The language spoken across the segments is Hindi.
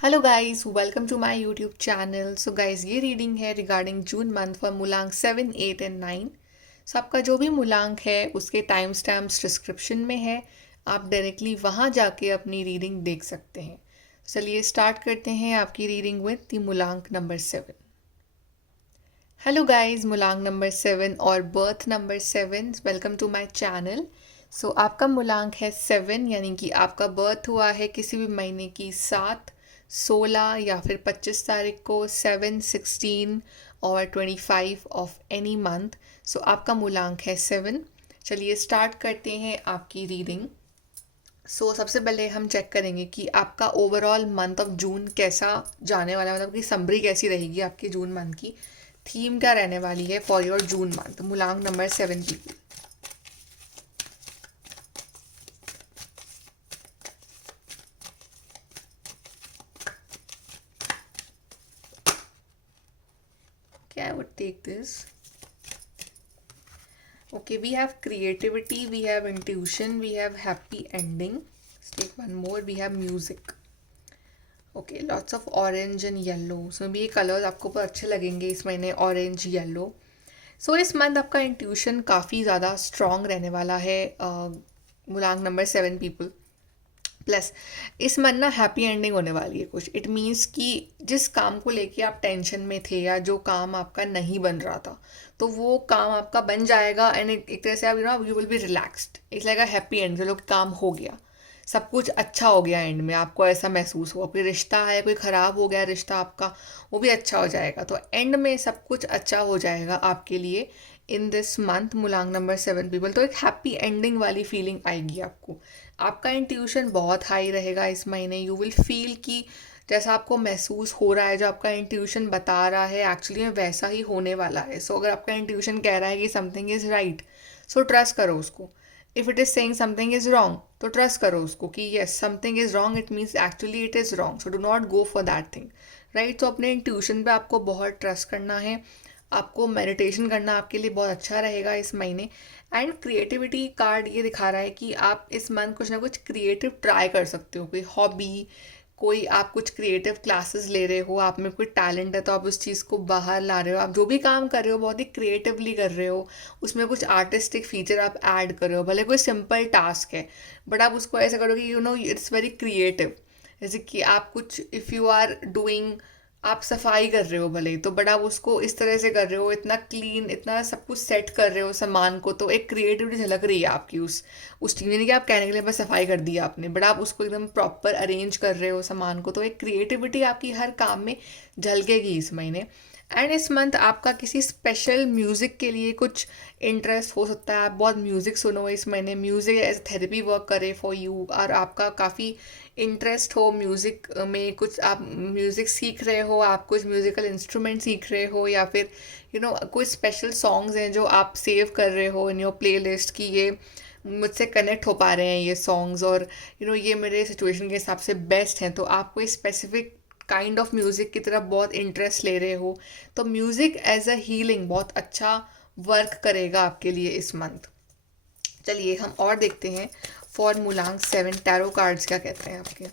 Hello guys, welcome to my YouTube channel. So guys, ये रीडिंग है रिगार्डिंग जून मंथ फॉर मूलांक 7, 8 एंड 9। सो आपका जो भी मूलांक है उसके टाइम स्टैम्प्स डिस्क्रिप्शन में है। आप डायरेक्टली वहाँ जाके अपनी रीडिंग देख सकते हैं। चलिए स्टार्ट करते हैं आपकी रीडिंग विद द मूलांक नंबर 7। हेलो गाइस, मूलांक नंबर 7 और birth number 7, welcome to my channel. So आपका मूलांक है 7, यानी कि आपका बर्थ हुआ है किसी भी महीने की 7, 16 या फिर 25 तारीख को, 7, 16 और 25 ऑफ एनी मंथ। सो आपका मूलांक है 7। चलिए स्टार्ट करते हैं आपकी रीडिंग। सबसे पहले हम चेक करेंगे कि आपका ओवरऑल मंथ ऑफ जून कैसा जाने वाला है, मतलब कि समरी कैसी रहेगी आपकी जून मंथ की। थीम क्या रहने वाली है फॉर योर जून मंथ, मूलांक number 7 people. Okay, I would take this. Okay, we have creativity, we have intuition, we have happy ending. Let's take one more. We have music. Okay, lots of orange and yellow. So भी ये कलर्स आपको बहुत अच्छे लगेंगे इस महीने, ऑरेंज येलो। इस मंथ आपका इंट्यूशन काफ़ी ज़्यादा स्ट्रॉन्ग रहने वाला है, मूलांक नंबर 7 पीपल। प्लस इस मन ना हैप्पी एंडिंग होने वाली है कुछ। इट मीन्स कि जिस काम को लेके आप टेंशन में थे या जो काम आपका नहीं बन रहा था, तो वो काम आपका बन जाएगा। एंड एक तरह से आप you will be relaxed. It's like a happy and, चलो काम हो गया, सब कुछ अच्छा हो गया। एंड में आपको ऐसा महसूस हुआ, कोई रिश्ता है, कोई ख़राब हो गया रिश्ता आपका, वो भी अच्छा हो जाएगा। तो एंड में सब कुछ अच्छा हो जाएगा आपके लिए इन दिस मंथ, मूलांक नंबर 7 पीपल। तो एक हैप्पी एंडिंग वाली फीलिंग आएगी आपको। आपका इंट्यूशन बहुत हाई रहेगा इस महीने। यू विल फील कि जैसा आपको महसूस हो रहा है, जो आपका इंट्यूशन बता रहा है एक्चुअली में वैसा ही होने वाला है। अगर आपका इंट्यूशन कह रहा है कि समथिंग इज़ राइट, ट्रस्ट करो उसको। If it is saying something is wrong, तो ट्रस्ट करो उसको कि yes something is wrong, it means actually it is wrong, so do not go for that thing. Right, तो अपने इंट्यूशन पे आपको बहुत ट्रस्ट करना है। आपको मेडिटेशन करना आपके लिए बहुत अच्छा रहेगा इस महीने। एंड क्रिएटिविटी कार्ड ये दिखा रहा है कि आप इस मंथ कुछ ना कुछ क्रिएटिव ट्राई कर सकते हो। कोई हॉबी, कोई आप कुछ क्रिएटिव क्लासेस ले रहे हो, आप में कोई टैलेंट है तो आप उस चीज़ को बाहर ला रहे हो। आप जो भी काम कर रहे हो बहुत ही क्रिएटिवली कर रहे हो, उसमें कुछ आर्टिस्टिक फीचर आप ऐड कर रहे हो। भले कोई सिंपल टास्क है, बट आप उसको ऐसा करो कि इट्स वेरी क्रिएटिव। जैसे कि आप कुछ, इफ़ यू आर डूइंग, आप सफाई कर रहे हो भले, तो बट आप उसको इस तरह से कर रहे हो, इतना क्लीन, इतना सब कुछ सेट कर रहे हो सामान को, तो एक क्रिएटिविटी झलक रही है आपकी उस चीज़। यानी कि आप कहने के लिए बस सफाई कर दी आपने, बट आप उसको एकदम प्रॉपर अरेंज कर रहे हो सामान को, तो एक क्रिएटिविटी आपकी हर काम में झलकेगी इस महीने। एंड इस मंथ आपका किसी स्पेशल म्यूज़िक के लिए कुछ इंटरेस्ट हो सकता है। आप बहुत म्यूज़िक सुनो इस महीने, म्यूज़िक एज थेरेपी वर्क करे फॉर यू, और आपका काफ़ी इंटरेस्ट हो म्यूज़िक में, कुछ आप म्यूज़िक सीख रहे हो, आप कुछ म्यूज़िकल इंस्ट्रूमेंट सीख रहे हो, या फिर कोई स्पेशल सॉन्ग्स हैं जो आप सेव कर रहे हो इन योर प्लेलिस्ट की ये मुझसे कनेक्ट हो पा रहे हैं ये सॉन्ग्स, और ये मेरे सिचुएशन के हिसाब से बेस्ट हैं। तो आप कोई स्पेसिफिक काइंड ऑफ म्यूज़िक की तरफ बहुत इंटरेस्ट ले रहे हो, तो म्यूज़िक एज अ हीलिंग बहुत अच्छा वर्क करेगा आपके लिए इस मंथ। चलिए हम और देखते हैं फॉर मूलांक 7 टैरो कार्ड्स क्या कहते हैं आपके।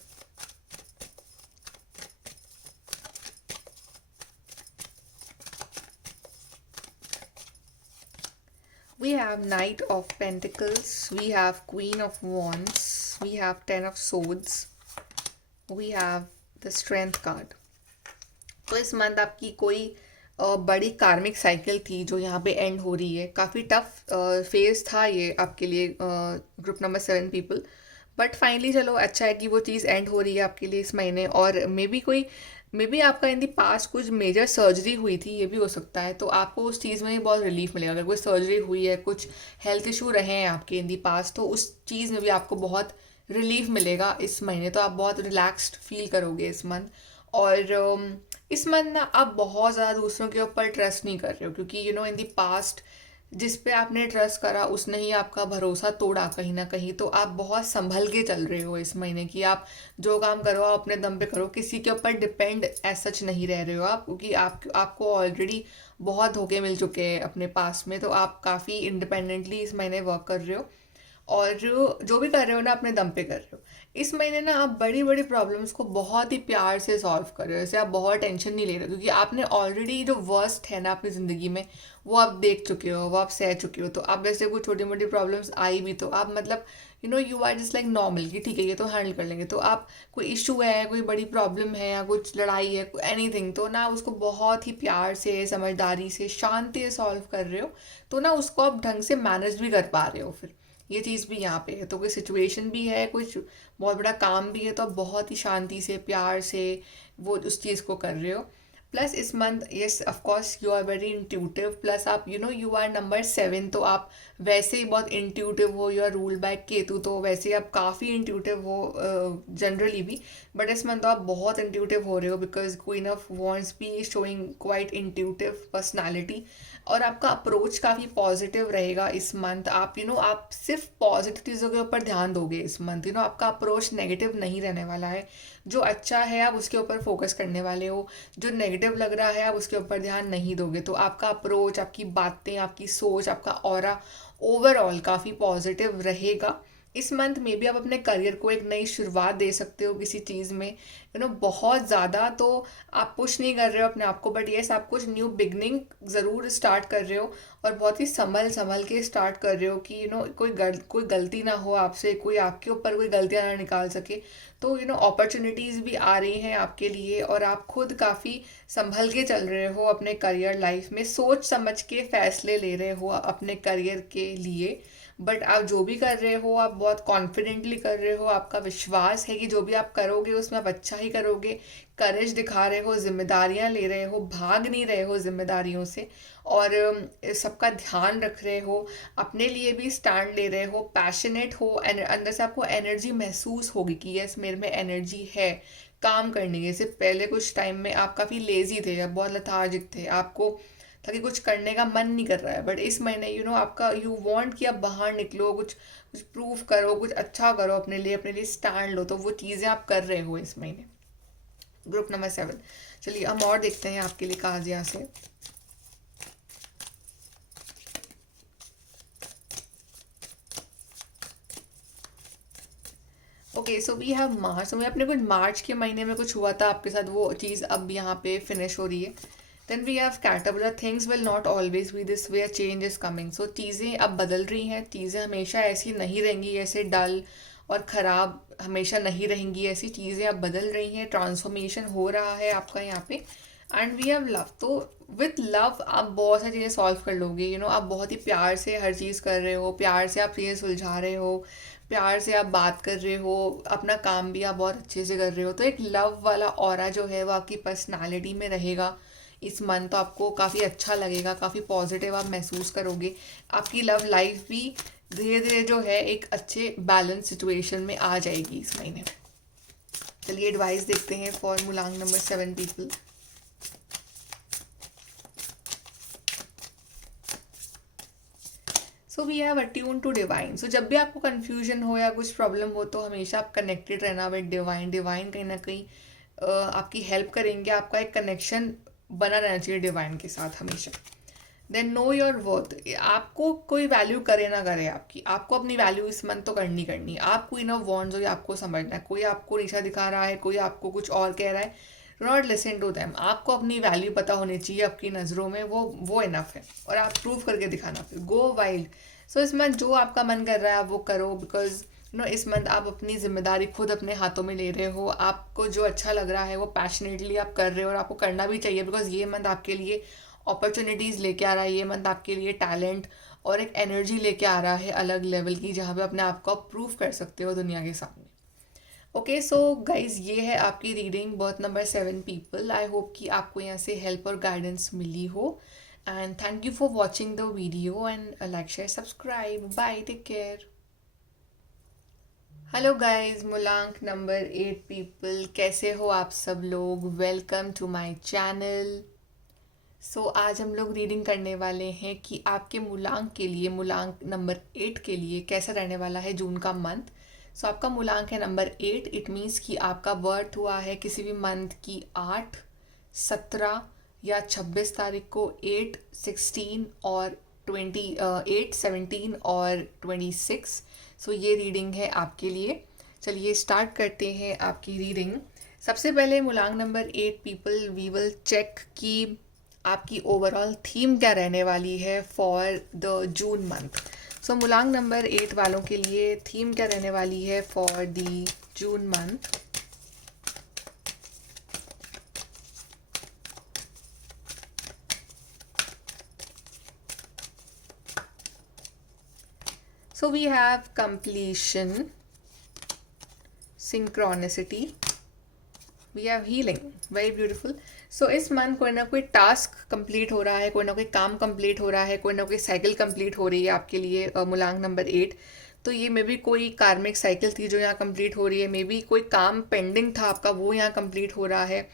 We have Knight of Pentacles, we have Queen of Wands, we have Ten of Swords, we have the Strength card. तो इस मंथ आपकी कोई बड़ी कार्मिक साइकिल थी जो यहाँ पे एंड हो रही है। काफ़ी टफ फेज था ये आपके लिए, group number 7 people. But finally चलो अच्छा है कि वो चीज़ एंड हो रही है आपके लिए इस महीने। और मे बी आपका इन दी पास्ट कुछ मेजर सर्जरी हुई थी, ये भी हो सकता है, तो आपको उस चीज़ में भी बहुत रिलीफ मिलेगा। अगर कोई सर्जरी हुई है, कुछ हेल्थ इशू रहे हैं आपके इन दी पास्ट, तो उस चीज़ में भी आपको बहुत रिलीफ मिलेगा इस महीने। तो आप बहुत रिलैक्स्ड फील करोगे इस मंथ। और इस मंथ ना आप बहुत ज़्यादा दूसरों के ऊपर ट्रस्ट नहीं कर रहे हो, क्योंकि इन दी पास्ट जिस पे आपने ट्रस्ट करा उसने ही आपका भरोसा तोड़ा कहीं ना कहीं। तो आप बहुत संभल के चल रहे हो इस महीने की। आप जो काम करो आप अपने दम पे करो, किसी के ऊपर डिपेंड एज सच नहीं रह रहे हो आप, क्योंकि आपको ऑलरेडी बहुत धोखे मिल चुके हैं अपने पास में। तो आप काफ़ी इंडिपेंडेंटली इस महीने वर्क कर रहे हो। और जो भी कर रहे हो ना अपने दम पे कर रहे हो। इस महीने ना आप बड़ी बड़ी प्रॉब्लम्स को बहुत ही प्यार से सॉल्व कर रहे हो, जैसे आप बहुत टेंशन नहीं ले रहे हो, क्योंकि आपने ऑलरेडी जो वर्स्ट है ना अपनी ज़िंदगी में वो आप देख चुके हो, वो आप सह चुके हो। तो अब वैसे कोई छोटी मोटी प्रॉब्लम्स आई भी तो आप मतलब you are just like normal कि ठीक है ये तो हैंडल कर लेंगे। तो आप कोई इशू है, कोई बड़ी प्रॉब्लम है या कुछ लड़ाई है, एनीथिंग, तो ना उसको बहुत ही प्यार से, समझदारी से, शांति से सॉल्व कर रहे हो। तो ना उसको आप ढंग से मैनेज भी कर पा रहे हो। फिर ये चीज़ भी यहाँ पे है। तो कोई सिचुएशन भी है, कुछ बहुत बड़ा काम भी है, तो आप बहुत ही शांति से, प्यार से वो उस चीज़ को कर रहे हो। प्लस इस month yes of course you are very intuitive, plus आप यू आर नंबर 7, तो आप वैसे ही बहुत इंट्यूटिव हो। You are rule by Ketu, तो वैसे ही आप काफ़ी इंट्यूटिव हो जनरली भी। बट इस मंथ आप बहुत इंट्यूटिव हो रहे हो, बिकॉज क्वीन ऑफ वॉन्ड्स भी शोइंग क्वाइट इंट्यूटिव पर्सनैलिटी। और आपका अप्रोच काफ़ी पॉजिटिव रहेगा इस मंथ। आप आप सिर्फ पॉजिटिव चीज़ों के ऊपर ध्यान दोगे इस मंथ। आपका अप्रोच नेगेटिव नहीं रहने वाला है। जो अच्छा है आप उसके ऊपर फोकस करने वाले हो, जो नेगेटिव लग रहा है आप उसके ऊपर ध्यान नहीं दोगे। तो आपका अप्रोच, आपकी बातें, आपकी सोच, आपका ऑरा ओवरऑल काफ़ी पॉजिटिव रहेगा। इस मंथ में भी आप अपने करियर को एक नई शुरुआत दे सकते हो किसी चीज़ में। बहुत ज़्यादा तो आप पुश नहीं कर रहे हो अपने आप को, बट येस आप कुछ न्यू बिगनिंग ज़रूर स्टार्ट कर रहे हो, और बहुत ही संभल संभल के स्टार्ट कर रहे हो कि कोई गलती ना हो आपसे, कोई आपके ऊपर कोई गलतियाँ ना निकाल सके। तो अपॉर्चुनिटीज़ भी आ रही हैं आपके लिए, और आप खुद काफ़ी संभल के चल रहे हो अपने करियर लाइफ में, सोच समझ के फैसले ले रहे हो अपने करियर के लिए। बट आप जो भी कर रहे हो आप बहुत कॉन्फिडेंटली कर रहे हो। आपका विश्वास है कि जो भी आप करोगे उसमें आप अच्छा ही करोगे। करेज दिखा रहे हो, जिम्मेदारियां ले रहे हो, भाग नहीं रहे हो जिम्मेदारियों से, और सबका ध्यान रख रहे हो, अपने लिए भी स्टैंड ले रहे हो, पैशनेट हो। अंदर से आपको एनर्जी महसूस होगी कि यस मेरे में एनर्जी है काम करने की। जैसे पहले कुछ टाइम में आप काफ़ी लेजी थे या बहुत लथार्जिक थे, आपको था कि कुछ करने का मन नहीं कर रहा है। बट इस महीने आपका यू वांट कि आप बाहर निकलो, कुछ कुछ प्रूव करो, कुछ अच्छा करो अपने लिए स्टैंड लो। तो वो चीज़ें आप कर रहे हो इस महीने। Group number 7। चलिए हम और देखते हैं आपके लिए काजिया से। ओके सो वी हैव मार्च। तो अपने कुछ मार्च के महीने में कुछ हुआ था आपके साथ, वो चीज़ अब यहाँ पे फिनिश हो रही है। Then we have caterpillar. Things will not always be this way, change is coming. So चीज़ें अब बदल रही हैं, चीज़ें हमेशा ऐसी नहीं रहेंगी, ऐसे डल और ख़राब हमेशा नहीं रहेंगी। ऐसी चीज़ें अब बदल रही हैं, ट्रांसफॉर्मेशन हो रहा है आपका यहाँ पे। And we have love. तो विथ लव आप बहुत सारी चीज़ें सॉल्व कर लोगे। आप बहुत ही प्यार से हर चीज़ कर रहे हो, प्यार से आप चीज़ें सुलझा रहे हो, प्यार से आप बात कर रहे हो, अपना काम भी आप बहुत अच्छे से कर रहे हो। तो एक लव वाला ऑरा जो है वो आपकी पर्सनालिटी में रहेगा इस मंथ। तो आपको काफ़ी अच्छा लगेगा, काफ़ी पॉजिटिव आप महसूस करोगे। आपकी लव लाइफ भी धीरे धीरे जो है एक अच्छे बैलेंस सिचुएशन में आ जाएगी इस महीने। चलिए एडवाइस देखते हैं फॉर मुलांग number 7 people. So we have attune to divine. So जब भी आपको कन्फ्यूजन हो या कुछ प्रॉब्लम हो तो हमेशा आप कनेक्टेड रहना विद डिवाइन। डिवाइन कहीं ना कहीं आपकी हेल्प करेंगे, आपका एक कनेक्शन बना रहना चाहिए डिवाइन के साथ हमेशा। Then know your worth. आपको कोई वैल्यू करे ना करे आपकी, आपको अपनी वैल्यू इस मंथ तो करनी। आप क्वीन ऑफ वॉन्ड्स हो, आपको समझना है। कोई आपको नीचा दिखा रहा है, कोई आपको कुछ और कह रहा है, नॉट लिसन टू देम। आपको अपनी वैल्यू पता होनी चाहिए आपकी नज़रों में, वो इनफ है, और आप प्रूव करके दिखाना। फिर गो वाइल्ड। सो इस मंथ जो आपका मन कर रहा है आप वो करो, बिकॉज इस मंथ आप अपनी जिम्मेदारी खुद अपने हाथों में ले रहे हो। आपको जो अच्छा लग रहा है वो पैशनेटली आप कर रहे हो, और आपको करना भी चाहिए, बिकॉज ये मंथ आपके लिए अपॉर्चुनिटीज़ लेके आ रहा है। ये मंथ आपके लिए टैलेंट और एक एनर्जी लेके आ रहा है अलग लेवल की, जहाँ पे अपने आप को आप प्रूव कर सकते हो दुनिया के सामने। ओके सो गाइज ये है आपकी reading birth number 7 people. I hope कि आपको यहाँ से हेल्प और गाइडेंस मिली हो। And thank you for watching the video, and like share subscribe. Bye, take care. Hello guys, मुलांक नंबर 8 पीपल, कैसे हो आप सब लोग? Welcome to my channel. So आज हम लोग रीडिंग करने वाले हैं कि आपके मूलांक के लिए, मूलांक नंबर 8 के लिए कैसा रहने वाला है जून का मंथ। सो आपका मूलांक है नंबर 8। इट मीन्स कि आपका बर्थ हुआ है किसी भी मंथ की 8, 17 या 26 तारीख को, 8, 16 और 28, 17 और 26। सो ये रीडिंग है आपके लिए। चलिए स्टार्ट करते हैं आपकी रीडिंग। सबसे पहले मूलांक number 8 people, we will check कि आपकी ओवरऑल थीम क्या रहने वाली है for the June month. So मूलांक नंबर 8 वालों के लिए थीम क्या रहने वाली है for the June month. So we have completion, synchronicity, we have healing, very beautiful. So इस मंथ कोई ना कोई टास्क कंप्लीट हो रहा है, कोई ना कोई काम कंप्लीट हो रहा है, कोई ना कोई साइकिल कंप्लीट हो रही है आपके लिए मूलांक नंबर 8। तो ये मे बी कोई कार्मिक साइकिल थी जो यहाँ कंप्लीट हो रही है, मे बी कोई काम पेंडिंग था आपका वो यहाँ कंप्लीट हो रहा है,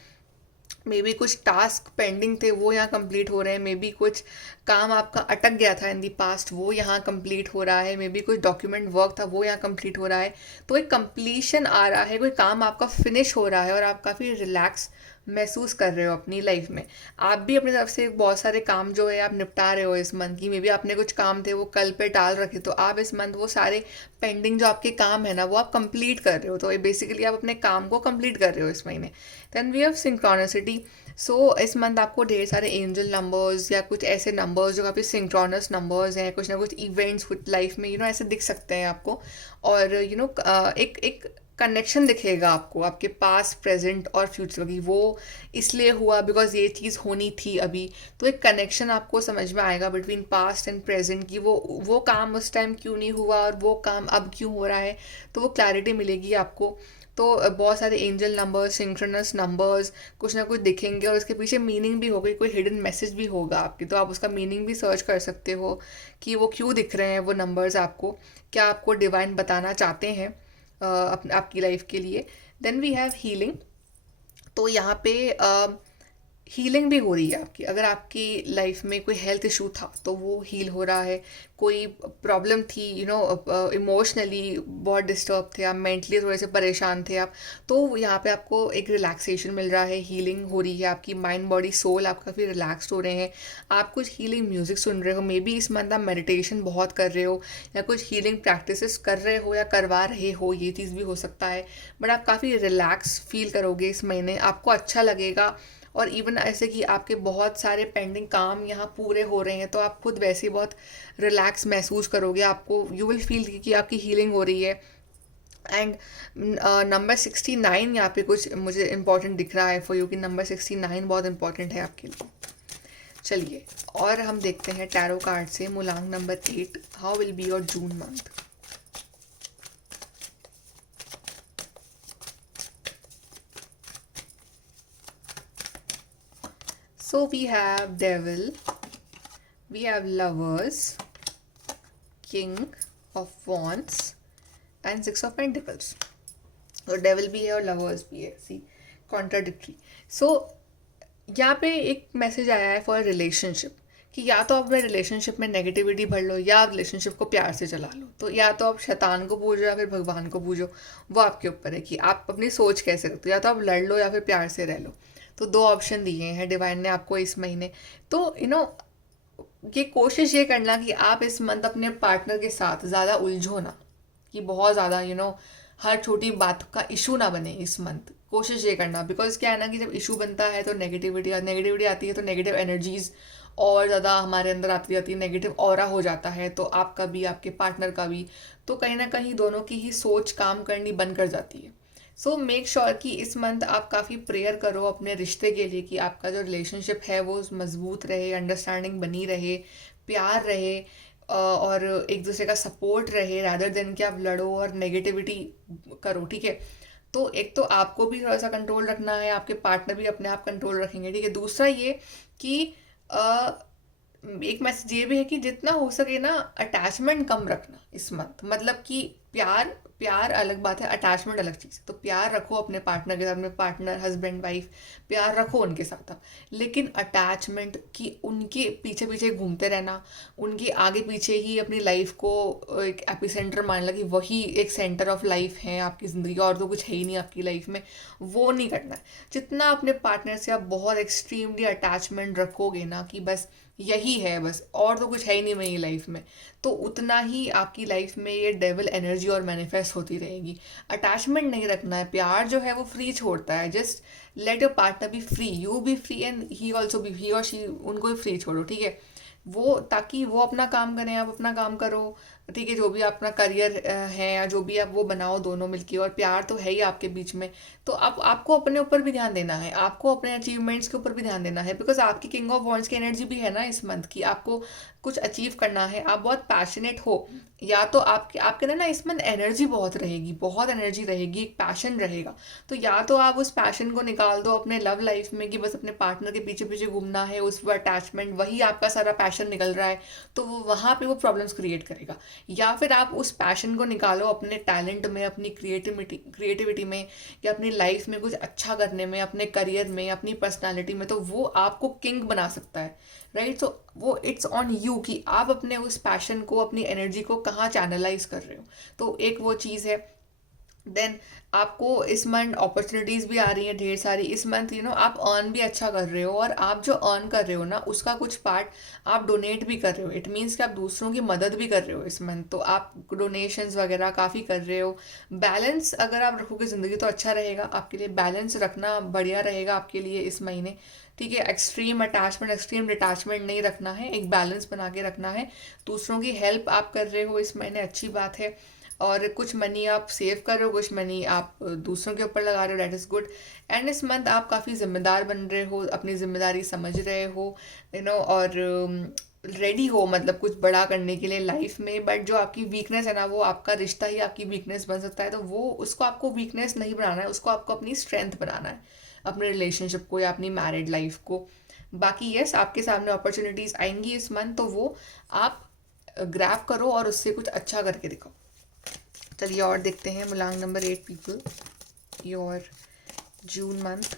मे बी कुछ टास्क पेंडिंग थे वो यहाँ कंप्लीट हो रहे हैं, मे बी कुछ काम आपका अटक गया था इन दी पास्ट वो यहाँ कंप्लीट हो रहा है, मे बी कुछ डॉक्यूमेंट वर्क था वो यहाँ कंप्लीट हो रहा है। तो एक कंप्लीशन आ रहा है, कोई काम आपका फिनिश हो रहा है और आप काफ़ी रिलैक्स महसूस कर रहे हो अपनी लाइफ में। आप भी अपनी तरफ से बहुत सारे काम जो है आप निपटा रहे हो इस मंथ की। मे बी आपने कुछ काम थे वो कल पे टाल रखे, तो आप इस मंथ वो सारे पेंडिंग जो आपके काम है ना वो आप कंप्लीट कर रहे हो। तो बेसिकली आप अपने काम को कंप्लीट कर रहे हो इस महीने। Then we have synchronicity. So इस मंथ आपको ढेर सारे एंजल नंबर्स या कुछ ऐसे नंबर्स जो काफ़ी सिंक्रोनस नंबर्स हैं, कुछ ना कुछ इवेंट्स कुछ लाइफ में ऐसे दिख सकते हैं आपको। और एक एक कनेक्शन दिखेगा आपको आपके पास प्रेजेंट और फ्यूचर की। वो इसलिए हुआ बिकॉज ये चीज़ होनी थी अभी। तो एक कनेक्शन आपको समझ में आएगा बिटवीन पास्ट एंड प्रेजेंट की वो काम उस टाइम क्यों नहीं हुआ और वो काम अब क्यों हो रहा है। तो वो क्लैरिटी मिलेगी आपको। तो बहुत सारे एंजल नंबर्स, सिंक्रोनस नंबर्स कुछ ना कुछ दिखेंगे और उसके पीछे मीनिंग भी होगी, कोई हिडन मैसेज भी होगा आपकी। तो आप उसका मीनिंग भी सर्च कर सकते हो कि वो क्यों दिख रहे हैं वो नंबर्स आपको, क्या आपको डिवाइन बताना चाहते हैं आपकी लाइफ के लिए। Then we have healing. तो यहाँ पे हीलिंग भी हो रही है आपकी। अगर आपकी लाइफ में कोई हेल्थ इशू था तो वो हील हो रहा है, कोई प्रॉब्लम थी इमोशनली बहुत डिस्टर्ब थे आप, मेंटली थोड़े से परेशान थे आप, तो यहाँ पे आपको एक रिलैक्सेशन मिल रहा है, हीलिंग हो रही है आपकी। माइंड बॉडी सोल आप काफ़ी रिलैक्सड हो रहे हैं। आप कुछ हीलिंग म्यूजिक सुन रहे हो, मे बी इस मंथ आप मेडिटेशन बहुत कर रहे हो या कुछ हीलिंग प्रैक्टिसेस कर रहे हो या करवा रहे हो, ये चीज़ भी हो सकता है। बट आप काफ़ी रिलैक्स फील करोगे इस महीने, आपको अच्छा लगेगा। और इवन ऐसे कि आपके बहुत सारे पेंडिंग काम यहाँ पूरे हो रहे हैं तो आप खुद वैसे ही बहुत रिलैक्स महसूस करोगे। आपको यू विल फील कि आपकी हीलिंग हो रही है। एंड नंबर 69 यहाँ पे कुछ मुझे इंपॉर्टेंट दिख रहा है फॉर यू कि नंबर 69 बहुत इंपॉर्टेंट है आपके लिए। चलिए और हम देखते हैं टैरो कार्ड से मूलांक number 8 how will be your June month. So we have Devil, we have Lovers, King of Wands and Six of Pentacles. और Devil भी है और Lovers भी है, सी कॉन्ट्राडिक्टरी। सो यहाँ पे एक मैसेज आया है फॉर रिलेशनशिप कि या तो आप अपने रिलेशनशिप में नेगेटिविटी भर लो या आप रिलेशनशिप को प्यार से चला लो। तो या तो आप शैतान को पूजो या फिर भगवान को पूजो, वो आपके ऊपर है कि आप अपनी सोच कैसे रखते हो। या तो आप लड़ लो या फिर प्यार से रह लो। तो दो ऑप्शन दिए हैं डिवाइन ने आपको इस महीने। तो ये कोशिश ये करना कि आप इस मंथ अपने पार्टनर के साथ ज़्यादा उलझो ना, कि बहुत ज़्यादा हर छोटी बात का इशू ना बने इस मंथ। कोशिश ये करना, बिकॉज क्या है ना कि जब इशू बनता है तो नेगेटिविटी आती है, तो नेगेटिव एनर्जीज और ज़्यादा हमारे अंदर आती जाती है, नेगेटिव ऑरा हो जाता है। तो आपका भी आपके पार्टनर का भी, तो कहीं ना कहीं दोनों की ही सोच काम करनी बंद कर जाती है। सो मेक श्योर कि इस मंथ आप काफ़ी प्रेयर करो अपने रिश्ते के लिए कि आपका जो रिलेशनशिप है वो मजबूत रहे, अंडरस्टैंडिंग बनी रहे, प्यार रहे और एक दूसरे का सपोर्ट रहे, रादर देन कि आप लड़ो और नेगेटिविटी करो। ठीक है, तो एक तो आपको भी थोड़ा सा कंट्रोल रखना है, आपके पार्टनर भी अपने आप कंट्रोल रखेंगे। ठीक है, दूसरा ये कि एक मैसेज ये भी है कि जितना हो सके ना अटैचमेंट कम रखना इस मंथ। मतलब कि प्यार प्यार अलग बात है, अटैचमेंट अलग चीज़ है। तो प्यार रखो अपने पार्टनर के साथ, अपने पार्टनर हस्बैंड वाइफ प्यार रखो उनके साथ आप, लेकिन अटैचमेंट कि उनके पीछे पीछे घूमते रहना, उनके आगे पीछे ही अपनी लाइफ को एक एपिसेंटर मान लो कि वही एक सेंटर ऑफ लाइफ है आपकी ज़िंदगी और तो कुछ है ही नहीं आपकी लाइफ में, वो नहीं करना है। जितना अपने पार्टनर से आप बहुत एक्सट्रीमली अटैचमेंट रखोगे ना कि बस यही है बस, और तो कुछ है ही नहीं मेरी लाइफ में, तो उतना ही आपकी लाइफ में ये डेविल एनर्जी और मैनिफेस्ट होती रहेगी। अटैचमेंट नहीं रखना है, प्यार जो है वो फ्री छोड़ता है। Just let your partner be free, you be free and he also be, he और शी, उनको भी फ्री छोड़ो, ठीक है। वो ताकि वो अपना काम करें, आप अपना काम करो, ठीक है। जो भी अपना करियर है या जो भी आप वो बनाओ दोनों मिलके, और प्यार तो है ही आपके बीच में। तो आप आपको अपने ऊपर भी ध्यान देना है, आपको अपने अचीवमेंट्स के ऊपर भी ध्यान देना है, बिकॉज आपकी किंग ऑफ वॉन्ड्स की एनर्जी भी है ना इस मंथ की। आपको कुछ अचीव करना है, आप बहुत पैशनेट हो, या तो आपके अंदर ना इस मंथ एनर्जी बहुत रहेगी, बहुत एनर्जी रहेगी, एक पैशन रहेगा। तो या तो आप उस पैशन को निकाल दो अपने लव लाइफ में कि बस अपने पार्टनर के पीछे पीछे घूमना है, उस पर अटैचमेंट, वही आपका सारा पैशन निकल रहा है, तो वो वहाँ पे वो प्रॉब्लम्स क्रिएट करेगा। या फिर आप उस पैशन को निकालो अपने टैलेंट में, अपनी क्रिएटिविटी में, या अपनी लाइफ में कुछ अच्छा करने में, अपने करियर में, अपनी पर्सनालिटी में, तो वो आपको किंग बना सकता है, राइट। तो वो इट्स ऑन यू कि आप अपने उस पैशन को, अपनी एनर्जी को कहाँ चैनलाइज कर रहे हो। तो एक वो चीज़ है। देन आपको इस मंथ अपॉर्चुनिटीज़ भी आ रही हैं ढेर सारी। इस मंथ आप अर्न भी अच्छा कर रहे हो, और आप जो अर्न कर रहे हो ना उसका कुछ पार्ट आप डोनेट भी कर रहे हो। इट मीन्स कि आप दूसरों की मदद भी कर रहे हो इस मंथ, तो आप डोनेशंस वगैरह काफ़ी कर रहे हो। बैलेंस अगर आप रखोगे ज़िंदगी तो अच्छा रहेगा आपके लिए, बैलेंस रखना बढ़िया रहेगा आपके लिए इस महीने, ठीक है। एक्सट्रीम अटैचमेंट, एक्सट्रीम डिटैचमेंट नहीं रखना है, एक बैलेंस बना के रखना है। दूसरों की हेल्प आप कर रहे हो इस महीने, अच्छी बात है। और कुछ मनी आप सेव कर रहे हो, कुछ मनी आप दूसरों के ऊपर लगा रहे हो, डैट इज़ गुड। एंड इस मंथ आप काफ़ी जिम्मेदार बन रहे हो, अपनी जिम्मेदारी समझ रहे हो, और रेडी हो मतलब कुछ बड़ा करने के लिए लाइफ में। बट जो आपकी वीकनेस है ना, वो आपका रिश्ता ही आपकी वीकनेस बन सकता है, तो वो उसको आपको वीकनेस नहीं बनाना है, उसको आपको अपनी स्ट्रेंथ बनाना है, अपने रिलेशनशिप को या अपनी मैरिड लाइफ को। बाकी यस, आपके सामने अपॉर्चुनिटीज़ आएंगी इस मंथ, तो वो आप ग्रैब करो और उससे कुछ अच्छा करके दिखाओ। चलिए और देखते हैं मुलांग number 8 people, your June month.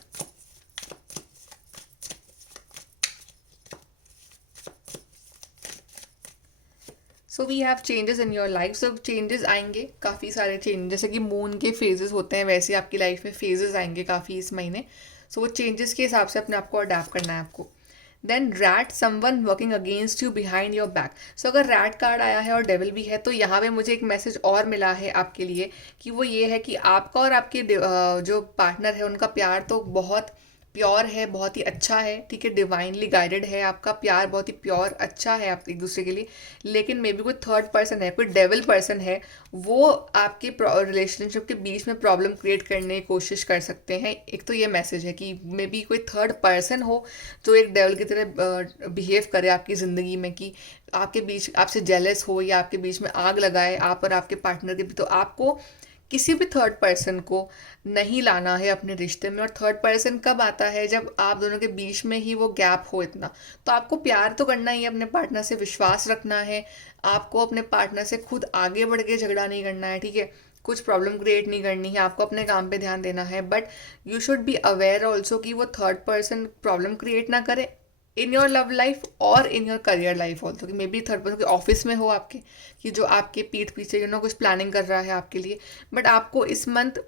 So we have changes in your life. So changes आएंगे, काफ़ी सारे चेंज, जैसे कि मून के फेजेस होते हैं वैसे आपकी लाइफ में फेजेस आएंगे काफ़ी इस महीने। सो वो चेंजेस के हिसाब से अपने आप को अडेप्ट करना है आपको। Then rat, someone working against you behind your back. So अगर रैट कार्ड आया है और डेविल भी है, तो यहाँ पे मुझे एक मैसेज और मिला है आपके लिए, कि वो ये है कि आपका और आपके जो पार्टनर है उनका प्यार तो बहुत प्योर है, बहुत ही अच्छा है, ठीक है। डिवाइनली गाइडेड है, आपका प्यार बहुत ही प्योर अच्छा है आप एक दूसरे के लिए। लेकिन मे बी कोई थर्ड पर्सन है, कोई डेविल पर्सन है, वो आपके रिलेशनशिप के बीच में प्रॉब्लम क्रिएट करने की कोशिश कर सकते हैं। एक तो ये मैसेज है कि मे बी कोई थर्ड पर्सन हो जो एक डेविल की तरह बिहेव करे आपकी ज़िंदगी में, कि आपके बीच आपसे जेलस हो या आपके बीच में आग लगाए आप और आपके पार्टनर के। तो आपको किसी भी थर्ड पर्सन को नहीं लाना है अपने रिश्ते में। और थर्ड पर्सन कब आता है, जब आप दोनों के बीच में ही वो गैप हो इतना। तो आपको प्यार तो करना ही है, अपने पार्टनर से विश्वास रखना है, आपको अपने पार्टनर से खुद आगे बढ़ के झगड़ा नहीं करना है, ठीक है। कुछ प्रॉब्लम क्रिएट नहीं करनी है, आपको अपने काम पे ध्यान देना है। But you should be aware also कि वो थर्ड पर्सन प्रॉब्लम क्रिएट ना करे इन योर लव लाइफ और in your career life also. कि मे बी थर्ड पर्सन के ऑफिस में हो आपके, कि जो आपके पीठ पीछे कुछ प्लानिंग कर रहा है आपके लिए। बट आपको इस मंथ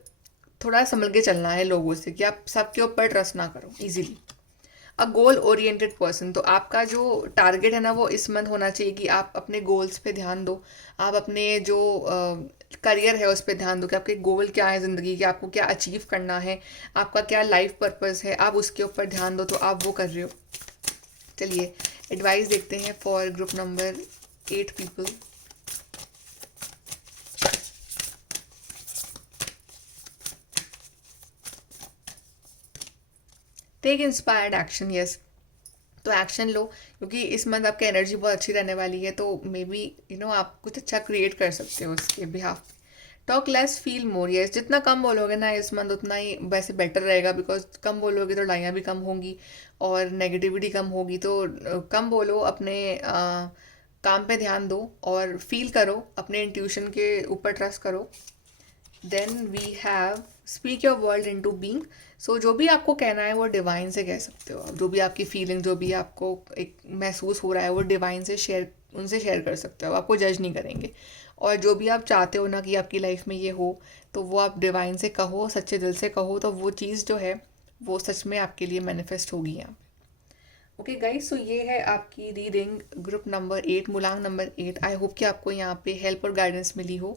थोड़ा संभल के चलना है लोगों से, कि आप सबके ऊपर ट्रस्ट ना करो इजीली। अ गोल ओरिएंटेड पर्सन, तो आपका जो टारगेट है ना वो इस मंथ होना चाहिए कि आप अपने गोल्स पे ध्यान दो। आप अपने जो करियर है उस पर ध्यान दो, कि आपके गोल क्या है ज़िंदगी के, आपको क्या अचीव करना है, आपका क्या लाइफ पर्पस है, आप उसके ऊपर ध्यान दो, तो आप वो कर रहे हो। चलिए एडवाइस देखते हैं for group number 8 people. Take inspired action, yes. तो एक्शन लो, क्योंकि इस मंथ आपकी एनर्जी बहुत अच्छी रहने वाली है, तो मे बी आप कुछ अच्छा क्रिएट कर सकते हो उसके behalf. Talk less feel more, yes. जितना कम बोलोगे ना इस मंथ उतना ही वैसे बेटर रहेगा, बिकॉज कम बोलोगे तो लड़ाइयाँ भी कम होंगी और नेगेटिविटी कम होगी। तो कम बोलो, अपने काम पे ध्यान दो और फील करो, अपने इंट्यूशन के ऊपर ट्रस्ट करो। Then we have speak your world into being. सो जो भी आपको कहना है वो डिवाइन से कह सकते हो। जो भी आपकी फीलिंग, जो भी आपको एक महसूस हो रहा है, वो डिवाइन से उनसे शेयर कर सकते हो, आपको जज नहीं करेंगे। और जो भी आप चाहते हो ना कि आपकी लाइफ में ये हो, तो वो आप डिवाइन से कहो, सच्चे दिल से कहो, तो वो चीज़ जो है वो सच में आपके लिए मैनिफेस्ट होगी यहाँ पे। ओके गाइस, सो ये है आपकी रीडिंग ग्रुप नंबर 8, मुलांग नंबर 8। आई होप कि आपको यहाँ पे हेल्प और गाइडेंस मिली हो।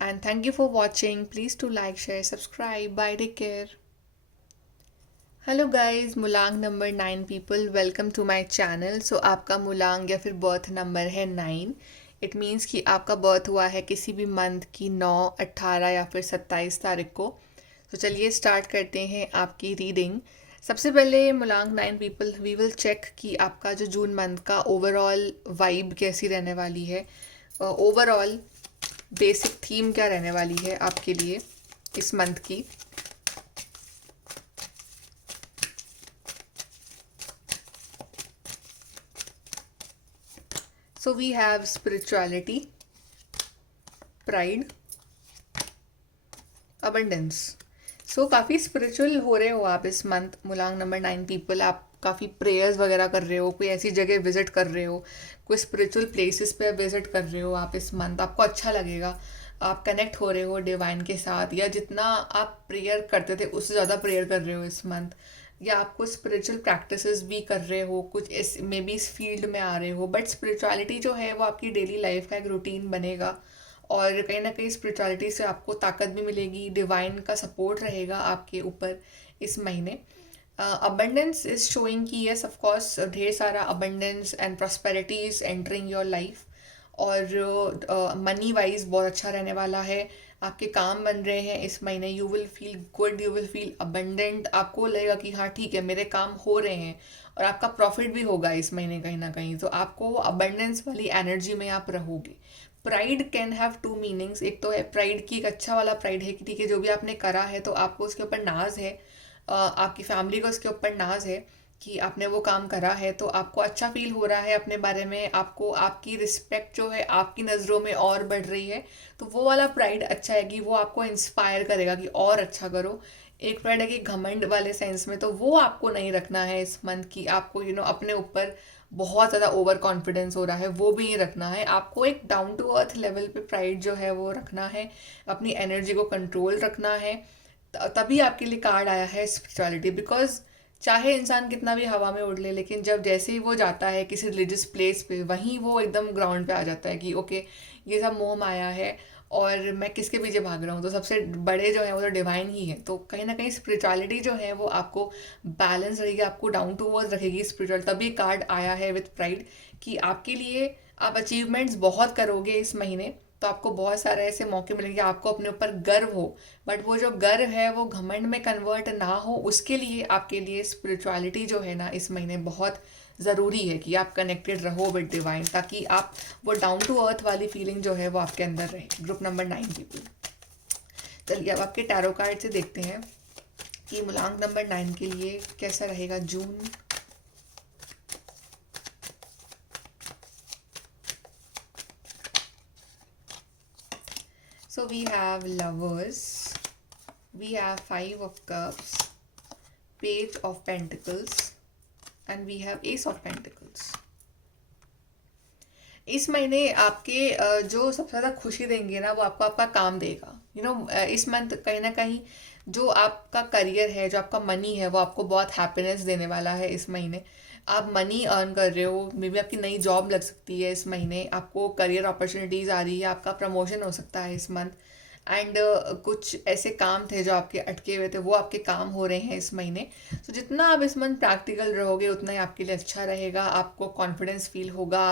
And thank you for watching. Please to like, share, subscribe. Bye, take care. Hello guys, मुलांग number 9 people, welcome to my channel. So आपका मुलांग या फिर बर्थ नंबर है 9। इट मीन्स कि आपका बर्थ हुआ है किसी भी मंथ की 9, 18 या फिर 27 तारीख को। तो चलिए स्टार्ट करते हैं आपकी रीडिंग। सबसे पहले मुलांग 9 पीपल, वी विल चेक कि आपका जो जून मंथ का ओवरऑल वाइब कैसी रहने वाली है, ओवरऑल बेसिक थीम क्या रहने वाली है आपके लिए इस मंथ की। So we have spirituality, pride, abundance. So काफ़ी स्पिरिचुअल हो रहे हो आप इस मंथ, मुलांग नंबर 9 पीपल। आप काफ़ी प्रेयर्स वगैरह कर रहे हो, कोई ऐसी जगह विजिट कर रहे हो, कोई स्पिरिचुअल प्लेसेस पे विजिट कर रहे हो आप इस मंथ। आपको अच्छा लगेगा, आप कनेक्ट हो रहे हो डिवाइन के साथ, या जितना आप प्रेयर करते थे उससे ज़्यादा प्रेयर कर रहे हो इस मंथ, या आपको स्पिरिचुअल प्रैक्टिसेस भी कर रहे हो, कुछ इस मे बी इस फील्ड में आ रहे हो। बट स्पिरिचुअलिटी जो है वो आपकी डेली लाइफ का एक रूटीन बनेगा, और कहीं ना कहीं स्पिरिचुअलिटी से आपको ताकत भी मिलेगी, डिवाइन का सपोर्ट रहेगा आपके ऊपर इस महीने। अबंडेंस इज शोइंग कि यस ऑफ कोर्स ढेर सारा abundance and prosperity is entering your life. और मनी वाइज बहुत अच्छा रहने वाला है। आपके काम बन रहे हैं इस महीने, you will feel good, you will feel abundant. आपको लगेगा कि हाँ ठीक है, मेरे काम हो रहे हैं, और आपका प्रॉफिट भी होगा इस महीने कहीं ना कहीं। तो आपको अबंडेंस वाली एनर्जी में आप रहोगे। Pride can have two meanings. एक तो है प्राइड की, एक अच्छा वाला प्राइड है कि ठीक है जो भी आपने करा है तो आपको उसके ऊपर नाज है, आपकी फैमिली को उसके ऊपर नाज है कि आपने वो काम करा है, तो आपको अच्छा फील हो रहा है अपने बारे में, आपको आपकी रिस्पेक्ट जो है आपकी नज़रों में और बढ़ रही है। तो वो वाला प्राइड अच्छा है कि वो आपको इंस्पायर करेगा कि और अच्छा करो। एक प्राइड है कि घमंड वाले सेंस में, तो वो आपको नहीं रखना है इस मंथ की। आपको अपने ऊपर बहुत ज़्यादा ओवर कॉन्फिडेंस हो रहा है, वो भी नहीं रखना है। आपको एक डाउन टू अर्थ लेवल पे प्राइड जो है वो रखना है, अपनी एनर्जी को कंट्रोल रखना है। तभी आपके लिए कार्ड आया है स्पिरिचुअलिटी। बिकॉज चाहे इंसान कितना भी हवा में उड़ ले, लेकिन जब जैसे ही वो जाता है किसी रिलीजियस प्लेस पे, वहीं वो एकदम ग्राउंड पे आ जाता है कि ओके ये सब मोह माया है और मैं किसके पीछे भाग रहा हूँ। तो सबसे बड़े जो है वो तो डिवाइन ही है। तो कहीं ना कहीं स्पिरिचुअलिटी जो है वो आपको बैलेंस रहेगी, आपको डाउन टू अर्थ रखेगी स्पिरिचुअल। तभी कार्ड आया है विथ प्राइड कि आपके लिए आप अचीवमेंट्स बहुत करोगे इस महीने। तो आपको बहुत सारे ऐसे मौके मिलेंगे, आपको अपने ऊपर गर्व हो। बट वो जो गर्व है वो घमंड में कन्वर्ट ना हो, उसके लिए आपके लिए स्पिरिचुअलिटी जो है ना इस महीने बहुत ज़रूरी है कि आप कनेक्टेड रहो विद डिवाइन, ताकि आप वो डाउन टू अर्थ वाली फीलिंग जो है वो आपके अंदर रहे। ग्रुप नंबर 9 पीपल, चलिए अब आपके टैरो कार्ड से देखते हैं कि मुलांग नंबर 9 के लिए कैसा रहेगा जून। So we have lovers, we have 5 of cups, page of pentacles, and we have ace of pentacles. इस महीने आपके जो सबसे ज़्यादा खुशी देंगे ना वो आपको आपका काम देगा। इस मंथ कहीं ना कहीं जो आपका करियर है, जो आपका मनी है, वो आपको बहुत हैप्पीनेस देने वाला है इस महीने। आप मनी अर्न कर रहे हो, मे बी आपकी नई जॉब लग सकती है इस महीने, आपको करियर अपॉर्चुनिटीज़ आ रही है, आपका प्रमोशन हो सकता है इस मंथ। एंड कुछ ऐसे काम थे जो आपके अटके हुए थे वो आपके काम हो रहे हैं इस महीने। तो जितना आप इस मंथ प्रैक्टिकल रहोगे उतना ही आपके लिए अच्छा रहेगा, आपको कॉन्फिडेंस फील होगा,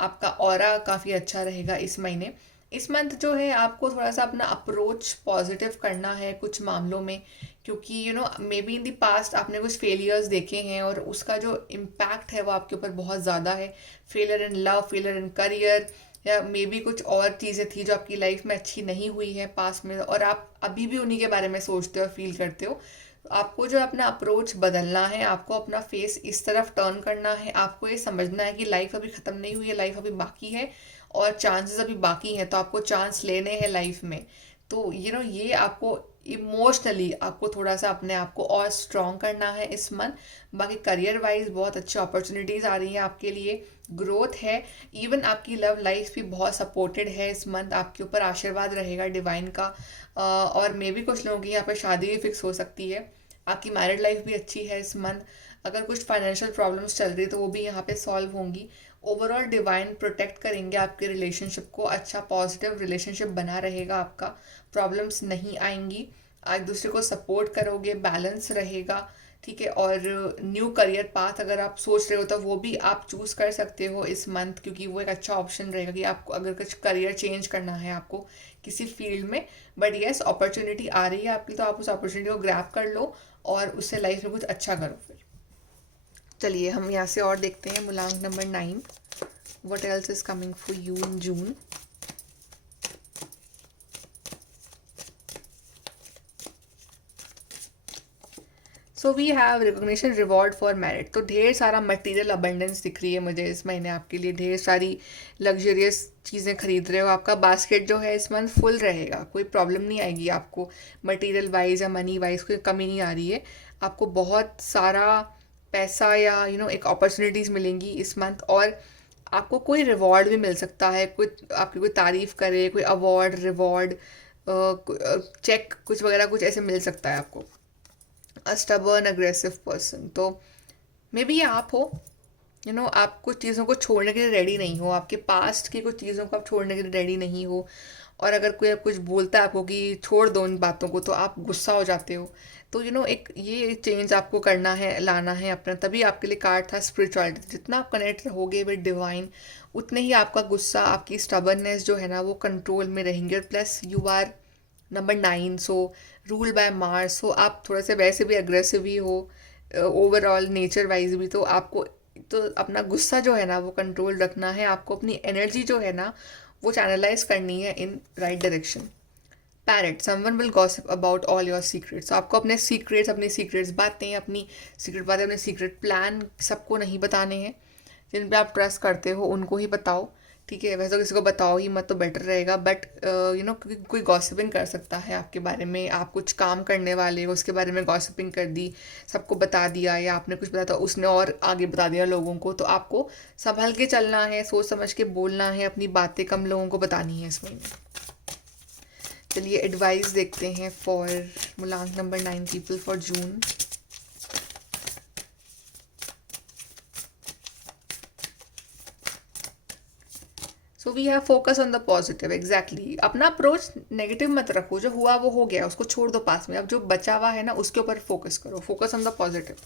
आपका ऑरा काफ़ी अच्छा रहेगा इस महीने। इस मंथ जो है आपको थोड़ा सा अपना अप्रोच पॉजिटिव करना है कुछ मामलों में, क्योंकि may be in the past आपने कुछ फेलियर्स देखे हैं और उसका जो इम्पैक्ट है वो आपके ऊपर बहुत ज़्यादा है। Failure in love, failure in career, या मे बी कुछ और चीज़ें थी जो आपकी लाइफ में अच्छी नहीं हुई है पास्ट में, और आप अभी भी उन्हीं के बारे में सोचते हो, फील करते हो। तो आपको जो अपना अप्रोच बदलना है, आपको अपना फेस इस तरफ टर्न करना है, आपको ये समझना है कि लाइफ अभी ख़त्म नहीं हुई है, लाइफ अभी बाकी है और चांसेस अभी बाकी हैं, तो आपको चांस लेने हैं लाइफ में। तो ये आपको इमोशनली आपको थोड़ा सा अपने आप को और स्ट्रॉन्ग करना है इस मंथ। बाकी करियर वाइज बहुत अच्छी अपॉर्चुनिटीज़ आ रही हैं आपके लिए, ग्रोथ है। इवन आपकी लव लाइफ भी बहुत सपोर्टेड है इस मंथ, आपके ऊपर आशीर्वाद रहेगा डिवाइन का। और मे भी कुछ लोगों की यहाँ पर शादी भी फिक्स हो सकती है। आपकी मैरिड लाइफ भी अच्छी है इस मंथ। अगर कुछ फाइनेंशियल प्रॉब्लम्स चल रही है तो वो भी यहाँ पे सॉल्व होंगी। ओवरऑल डिवाइन प्रोटेक्ट करेंगे आपके रिलेशनशिप को, अच्छा पॉजिटिव रिलेशनशिप बना रहेगा आपका, प्रॉब्लम्स नहीं आएंगी, एक दूसरे को सपोर्ट करोगे, बैलेंस रहेगा, ठीक है। और न्यू करियर पाथ अगर आप सोच रहे हो तो वो भी आप चूज़ कर सकते हो इस मंथ, क्योंकि वो एक अच्छा ऑप्शन रहेगा कि आपको अगर कुछ करियर चेंज करना है आपको किसी फील्ड में। बट येस, अपॉर्चुनिटी आ रही है आपकी, तो आप उस अपॉर्चुनिटी को ग्रैब कर लो और उससे लाइफ में कुछ अच्छा करो फिर। चलिए हम यहाँ से और देखते हैं मूलांक number 9, what else is coming for you in June. So we have recognition reward for merit. तो ढेर सारा मटेरियल अबंडेंस दिख रही है मुझे इस महीने आपके लिए, ढेर सारी लग्जरियस चीज़ें खरीद रहे हो, आपका बास्केट जो है इस मंथ फुल रहेगा, कोई प्रॉब्लम नहीं आएगी आपको मटेरियल वाइज या मनी वाइज, कोई कमी नहीं आ रही है आपको। बहुत सारा पैसा या एक अपॉर्चुनिटीज़ मिलेंगी इस मंथ, और आपको कोई रिवॉर्ड भी मिल सकता है, कोई आपकी कोई तारीफ़ करे, कोई अवार्ड रिवॉर्ड चेक कुछ वगैरह कुछ ऐसे मिल सकता है आपको। अ स्टबर्न अग्रेसिव पर्सन, तो मे बी ये आप हो, आप कुछ चीज़ों को छोड़ने के लिए रेडी नहीं हो, आपके पास्ट की कुछ चीज़ों को आप छोड़ने के लिए रेडी नहीं हो, और अगर कोई कुछ बोलता है आपको कि छोड़ दो इन बातों को तो आप गुस्सा हो जाते हो। तो एक ये चेंज आपको करना है, लाना है अपना, तभी आपके लिए कार्ड था स्पिरिचुअलिटी। जितना आप कनेक्ट रहोगे विद डिवाइन, उतने ही आपका गुस्सा, आपकी स्टबर्ननेस जो है ना वो कंट्रोल में रहेंगे। Plus you are number 9, so rule by Mars, so आप थोड़ा से वैसे भी अग्रेसिव ही हो ओवरऑल नेचर वाइज भी, तो आपको तो अपना गुस्सा जो है ना वो कंट्रोल रखना है, आपको अपनी एनर्जी जो है ना वो चैनलाइज करनी है in right direction. Parrot, someone will gossip about all your secrets. आपको अपने सीक्रेट्स बातें, अपनी सीक्रेट बातें, अपने सीक्रेट प्लान सबको नहीं बताने हैं। जिन पे आप ट्रस्ट करते हो उनको ही बताओ, ठीक है। वैसे तो किसी को बताओ ही मत तो बेटर रहेगा, बट कोई गॉसिपिंग कर सकता है आपके बारे में, आप कुछ काम करने वाले हो उसके बारे में गॉसिपिंग कर दी, सबको बता दिया, या आपने कुछ बताया तो उसने और आगे बता दिया लोगों को। तो आपको संभल के चलना है, सोच समझ के बोलना है, अपनी बातें कम लोगों को बतानी है इस महीने। चलिए एडवाइस देखते हैं फॉर मूलांक number 9 people for June. So we have focus on the positive, exactly. अपना अप्रोच नेगेटिव मत रखो, जो हुआ वो हो गया, उसको छोड़ दो पास में, अब जो बचा हुआ है ना उसके ऊपर फोकस करो, focus on the positive.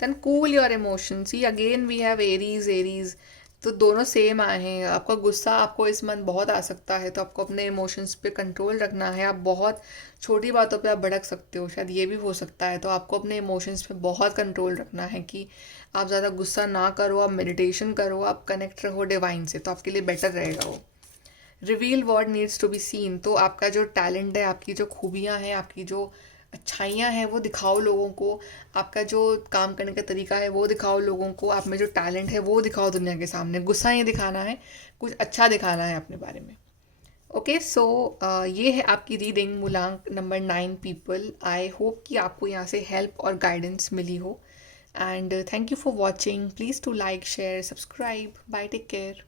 Then cool your emotions. See again we have Aries, तो दोनों सेम आए हैं। आपका गुस्सा आपको इस मंथ बहुत आ सकता है, तो आपको अपने इमोशंस पे कंट्रोल रखना है। आप बहुत छोटी बातों पे आप भड़क सकते हो, शायद ये भी हो सकता है, तो आपको अपने इमोशंस पे बहुत कंट्रोल रखना है कि आप ज़्यादा गुस्सा ना करो, आप मेडिटेशन करो, आप कनेक्ट रहो डिवाइन से, तो आपके लिए बेटर रहेगा वो। Reveal what needs to be seen, तो आपका जो टैलेंट है, आपकी जो खूबियाँ हैं, आपकी जो अच्छाइयाँ हैं वो दिखाओ लोगों को, आपका जो काम करने का तरीका है वो दिखाओ लोगों को, आप में जो टैलेंट है वो दिखाओ दुनिया के सामने। गुस्सा नहीं दिखाना है, कुछ अच्छा दिखाना है अपने बारे में। ओके, सो ये है आपकी रीडिंग मूलांक नंबर 9 पीपल। आई होप कि आपको यहाँ से हेल्प और गाइडेंस मिली हो, and thank you for watching. Please to like share subscribe. Bye, take care.